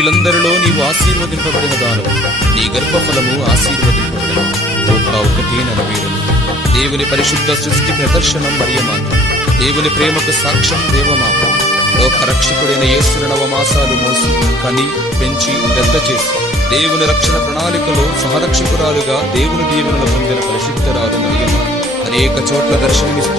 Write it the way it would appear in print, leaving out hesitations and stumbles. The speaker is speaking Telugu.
స్త్రీలందరిలో నీవు ఆశీర్వదింపబడిన దానవు, నీ గర్భఫలము ఆశీర్వదింపబడిన. లూకా 1:42. దేవుని పరిశుద్ధ సృష్టి ప్రదర్శనం మరియమాత, దేవుని ప్రేమకు సాక్ష్యం దేవమాత. లోక రక్షకుడైన యేసును 9 మాసాలు మోసి కని పెంచి పెద్ద చేసి దేవుని రక్షణ ప్రణాళికలో సహరక్షకురాలుగా దేవుని దీవెనలు పొందిన పరిశుద్ధరాలు మరియమ్మ అనేక చోట్ల దర్శనమిస్తూ